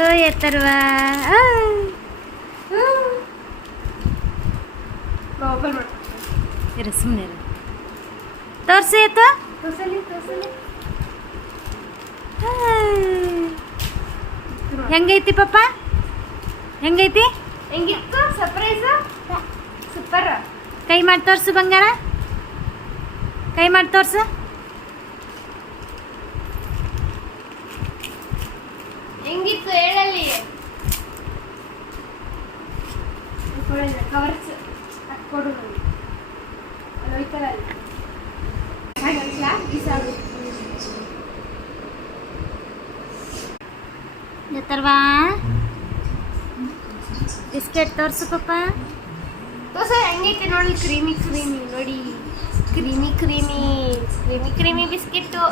ಓ ಎತ್ತರ್ವ open ಮಾಡ್ತೀನಿ. ಇರು ಸುಮ್ಮನೆ ತೋರ್ಸು ಎತ್ತು. ತೋರ್ಸಲಿ ಹೆಂಗೈತಿ ಪಪ್ಪ, ಹೆಂಗೈತಿ? ಹೆಂಗಿತ್ತು ಸರ್ಪ್ರೈಸ್? ಸೂಪರ್. ಕೈ ಮಾಡಿ ತೋರ್ಸು ಬಂಗಾರ, ಕೈ ಮಾಡಿ ತೋರ್ಸು. ಹೆಂಗಿತ್ತು ಹೇಳಲ್ಲಿ. ಕವರ್ಸ್ ಕೊಡು ನನಗೆ. ಅಲ್ಲಿ ಹೋಯ್ತಲ್ಲ ಅಲ್ಲಿ. ಬಿಸಾಡು. ಎತ್ತರ್ವಾ ಬಿಸ್ಕೆಟ್ ತೋರ್ಸು ಪಪ್ಪ. ದೋಸೆ ಹೆಂಗೈತೆ ನೋಡಿ, ಕ್ರೀಮಿ ನೋಡಿ, ಕ್ರೀಮಿ ಬಿಸ್ಕೆಟ್ಟು.